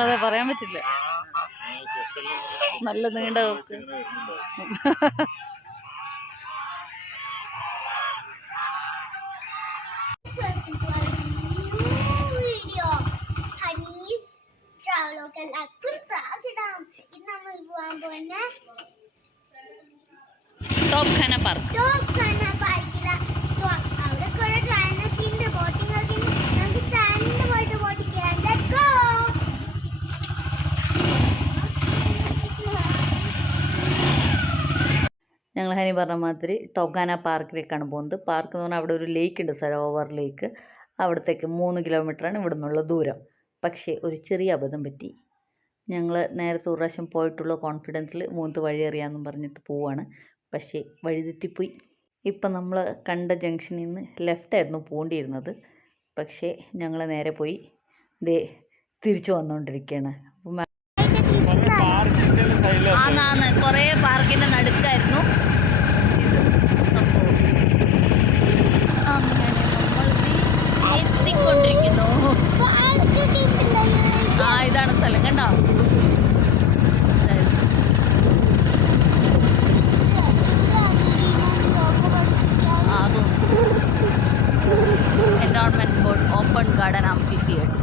അതെ, പറയാൻ പറ്റില്ല. നല്ല നീണ്ട നോക്ക്. ടോപ്പ് ഖാന പാർക്ക്. ഞങ്ങൾ ഹനി പറഞ്ഞ മാതിരി ടോപ്പ് ഖാന പാർക്കിലേക്കാണ് പോകുന്നത്. പാർക്ക് എന്ന് പറഞ്ഞാൽ അവിടെ ഒരു ലേക്ക് ഉണ്ട്, സരോവർ ലേക്ക്. അവിടത്തേക്ക് 3 കിലോമീറ്ററാണ് ഇവിടെ നിന്നുള്ള ദൂരം. പക്ഷേ ഒരു ചെറിയ അബദ്ധം പറ്റി. ഞങ്ങൾ നേരത്തെ ഒരു പ്രാവശ്യം പോയിട്ടുള്ള കോൺഫിഡൻസിൽ മൂന്ന് വഴി അറിയാമെന്നും പറഞ്ഞിട്ട് പോവാണ്. പക്ഷേ വഴി തെറ്റിപ്പോയി. ഇപ്പം നമ്മൾ കണ്ട ജംഗ്ഷനിൽ നിന്ന് ലെഫ്റ്റായിരുന്നു പോകേണ്ടിയിരുന്നത്. പക്ഷേ ഞങ്ങൾ നേരെ പോയി തിരിച്ചു വന്നുകൊണ്ടിരിക്കുകയാണ്. ആന്നാന്ന് കുറേ പാർക്കിൻ്റെ നടുക്കായിരുന്നു ഇത് സംഭവം. അങ്ങനെ നമ്മൾ എത്തിക്കൊണ്ടിരിക്കുന്നു. ഇതാണ് സ്ഥലം, കണ്ടോ? അതും environment board open garden amphi theatre.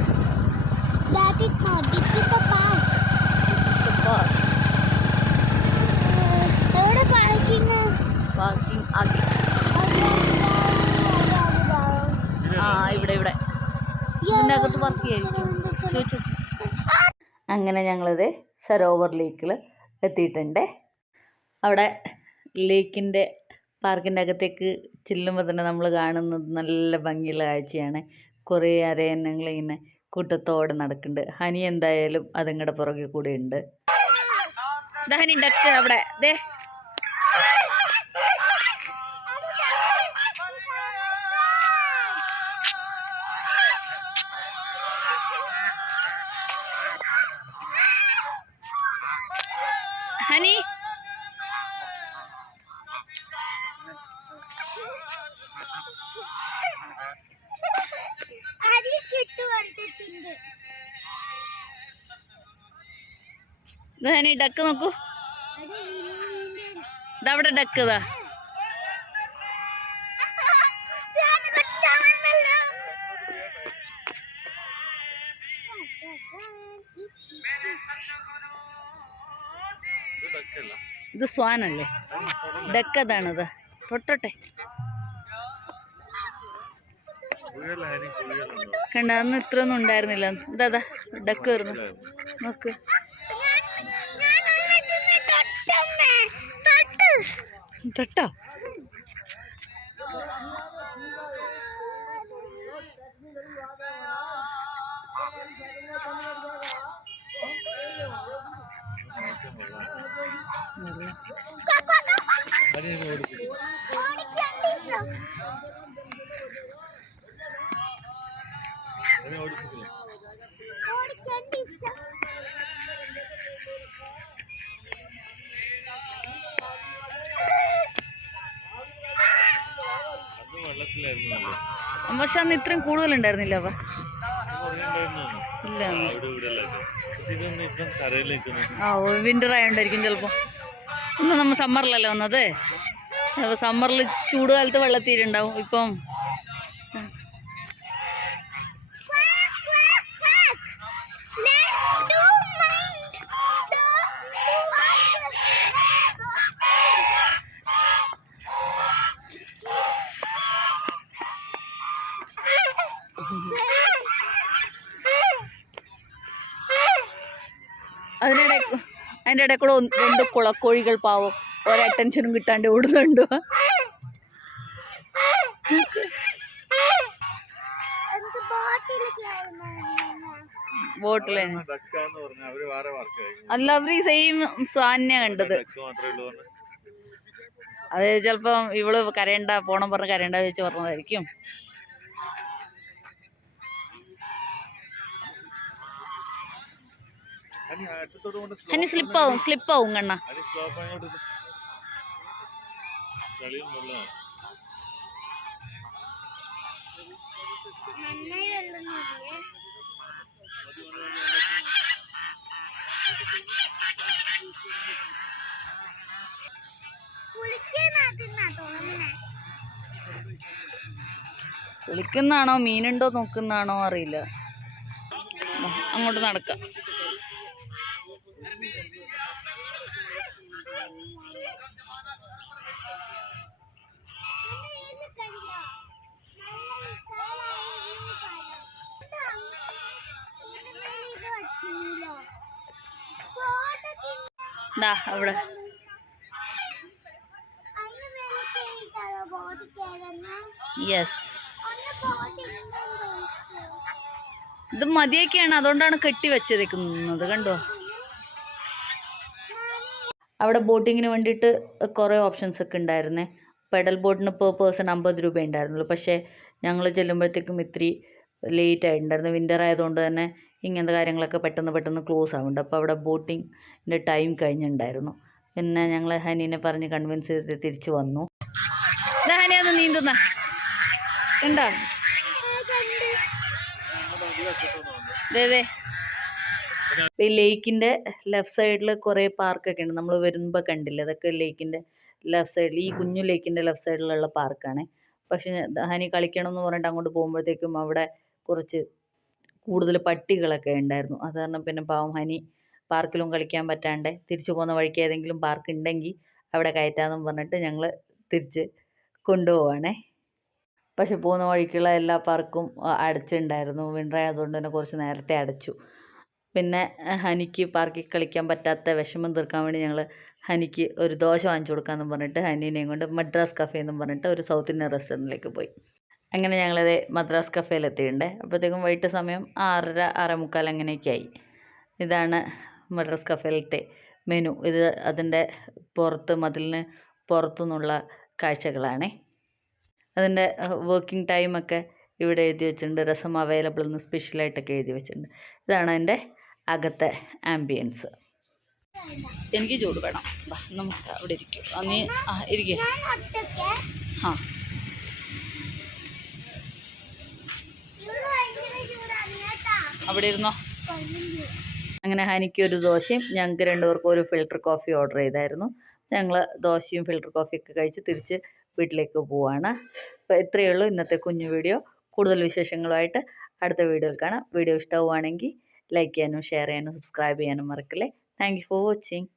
Parking ആക്കി. ഇവിടെ ഇതിൻ്റെ അകത്ത് പാർക്ക് ചെയ്യായിരിക്കും ചോദിച്ചു. അങ്ങനെ ഞങ്ങളിത് സരോവർ ലേക്കിൽ എത്തിയിട്ടുണ്ട്. അവിടെ ലേക്കിൻ്റെ പാർക്കിൻ്റെ അകത്തേക്ക് ചെല്ലുമ്പോൾ തന്നെ നമ്മൾ കാണുന്നത് നല്ല ഭംഗിയുള്ള കാഴ്ചയാണ്. കുറേ അരയന്നങ്ങളിങ്ങനെ കൂട്ടത്തോടെ നടക്കുന്നുണ്ട്. ഹനി എന്തായാലും അതുങ്ങളുടെ പുറകെ കൂടെ ഉണ്ട്. ഹനി ഡക്ക് അവിടെ ദേ. ഹനി ഹനി ഡക്ക് നോക്കൂ. ഇതവിടെ ഡക്ക് ഇതാ. ഇത് സ്വാനല്ലേ? ഡക്ക് അതാണിത്. തൊട്ടോട്ടെ. കണ്ട, അന്ന് ഇത്രയൊന്നും ഉണ്ടായിരുന്നില്ല. ഇതാ ഡക്ക് വരുന്നു, നോക്ക്. തൊട്ടോ? പക്ഷെ അന്ന് ഇത്രയും കൂടുതലുണ്ടായിരുന്നില്ല. ഇല്ല, വിന്റർ ആയോണ്ടായിരിക്കും ചിലപ്പോ. ഇന്ന് നമ്മൾ സമ്മറിലല്ലേ വന്നത്. സമ്മറിൽ ചൂടുകാലത്ത് വെള്ളത്തീരുണ്ടാവും. ഇപ്പം അതിൻ്റെ ഇടയിൽ കൂടെ 2 കുളക്കോഴികൾ പാവം ഒരു അറ്റൻഷനും കിട്ടാണ്ട് ഓടുന്നുണ്ട്. ബോട്ടിലെ അല്ല, അവർ ഈ സെയിം സ്വാനെ കണ്ടത്. അത് ചിലപ്പം ഇവള് കരയണ്ട പോണം പറഞ്ഞ് കരയണ്ട വെച്ച് പറഞ്ഞതായിരിക്കും. ഹനി സ്ലിപ്പാവും കണ്ണ. കുളിക്കുന്നാണോ മീനുണ്ടോ നോക്കുന്നാണോ അറിയില്ല. അങ്ങോട്ട് നടക്കാം. അവിടെ യെസ്, ഇത് മതിയൊക്കെയാണ്, അതുകൊണ്ടാണ് കെട്ടി വെച്ചേക്കുന്നത്. കണ്ടോ, അവിടെ ബോട്ടിങ്ങിന് വേണ്ടിയിട്ട് കുറേ ഓപ്ഷൻസ് ഒക്കെ ഉണ്ടായിരുന്നേ. പെഡൽ ബോട്ടിന് പെർ പേഴ്സൺ 50 രൂപ ഉണ്ടായിരുന്നുള്ളൂ. പക്ഷേ ഞങ്ങൾ ചെല്ലുമ്പോഴത്തേക്കും ഇത്തിരി ലേറ്റ് ആയിട്ടുണ്ടായിരുന്നു. വിൻ്റർ ആയതുകൊണ്ട് തന്നെ ഇങ്ങനത്തെ കാര്യങ്ങളൊക്കെ പെട്ടെന്ന് ക്ലോസ് ആവുന്നുണ്ട്. അപ്പോൾ അവിടെ ബോട്ടിങ്ങിൻ്റെ ടൈം കഴിഞ്ഞിട്ടുണ്ടായിരുന്നു. പിന്നെ ഞങ്ങൾ ഹനീനെ പറഞ്ഞ് കൺവിൻസ് ചെയ്ത് തിരിച്ച് വന്നു. ഹനി അത് നീന്തുന്ന ഉണ്ടോ? ഈ ലേക്കിൻ്റെ ലെഫ്റ്റ് സൈഡിൽ കുറേ പാർക്കൊക്കെ ഉണ്ട്. നമ്മൾ വരുമ്പോൾ കണ്ടില്ലേ, അതൊക്കെ ലേക്കിൻ്റെ ലെഫ്റ്റ് സൈഡിൽ, ഈ കുഞ്ഞു ലേക്കിൻ്റെ ലെഫ്റ്റ് സൈഡിലുള്ള പാർക്കാണ്. പക്ഷേ ഹനി കളിക്കണമെന്ന് പറഞ്ഞിട്ട് അങ്ങോട്ട് പോകുമ്പോഴത്തേക്കും അവിടെ കുറച്ച് കൂടുതൽ പട്ടികളൊക്കെ ഉണ്ടായിരുന്നു. അത് കാരണം പിന്നെ പാവം ഹനി പാർക്കിലും കളിക്കാൻ പറ്റാണ്ട് തിരിച്ചു പോകുന്ന വഴിക്ക് ഏതെങ്കിലും പാർക്ക് ഉണ്ടെങ്കിൽ അവിടെ കയറ്റാമെന്നും പറഞ്ഞിട്ട് ഞങ്ങൾ തിരിച്ച് കൊണ്ടുപോവാണേ. പക്ഷെ പോകുന്ന വഴിക്കുള്ള എല്ലാ പാർക്കും അടച്ചിട്ടുണ്ടായിരുന്നു. വിൻ്റർ ആയതുകൊണ്ട് തന്നെ കുറച്ച് നേരത്തെ അടച്ചു. പിന്നെ ഹനിക്ക് പാർക്കിൽ കളിക്കാൻ പറ്റാത്ത വിഷമം തീർക്കാൻ വേണ്ടി ഞങ്ങൾ ഹനിക്ക് ഒരു ദോശ വാങ്ങിച്ചു കൊടുക്കാമെന്നും പറഞ്ഞിട്ട് ഹനീനെയും കൊണ്ട് മദ്രാസ് കഫേ എന്നും പറഞ്ഞിട്ട് ഒരു സൗത്ത് ഇന്ത്യൻ റെസ്റ്റോറൻറ്റിലേക്ക് പോയി. അങ്ങനെ ഞങ്ങളത് മദ്രാസ് കഫേയിലെത്തിയിട്ടുണ്ട്. അപ്പോഴത്തേക്കും വൈകിട്ട് സമയം 6:30 6:45 അങ്ങനെയൊക്കെ ആയി. ഇതാണ് മദ്രാസ് കഫേയിലത്തെ മെനു. ഇത് അതിൻ്റെ പുറത്ത്, മതിലിന് പുറത്തുനിന്നുള്ള കാഴ്ചകളാണ്. അതിൻ്റെ വർക്കിംഗ് ടൈമൊക്കെ ഇവിടെ എഴുതി വെച്ചിട്ടുണ്ട്. രസം അവൈലബിൾ എന്ന് സ്പെഷ്യലായിട്ടൊക്കെ എഴുതി വെച്ചിട്ടുണ്ട്. ഇതാണ് അതിൻ്റെ അകത്തെ ആംബിയൻസ്. എനിക്ക് ചൂട് വേണം. നമുക്ക് അവിടെ ഇരിക്കും. നീ ഇരിക്കും. ആ, അവിടെ ഇരുന്നോ. അങ്ങനെ ഹനിക്ക് ഒരു ദോശയും ഞങ്ങൾക്ക് 2 പേർക്കും ഒരു ഫിൽറ്റർ കോഫി ഓർഡർ ചെയ്തായിരുന്നു. ഞങ്ങൾ ദോശയും ഫിൽറ്റർ കോഫിയൊക്കെ കഴിച്ച് തിരിച്ച് വീട്ടിലേക്ക് പോവുകയാണ്. അപ്പോൾ ഇത്രയേ ഉള്ളൂ ഇന്നത്തെ കുഞ്ഞു വീഡിയോ. കൂടുതൽ വിശേഷങ്ങളുമായിട്ട് അടുത്ത വീഡിയോയിൽ കാണാം. വീഡിയോ ഇഷ്ടമാവുകയാണെങ്കിൽ ലൈക്ക് ചെയ്യാനും ഷെയർ ചെയ്യാനും സബ്സ്ക്രൈബ് ചെയ്യാനും മറക്കല്ലേ. Thank you for watching.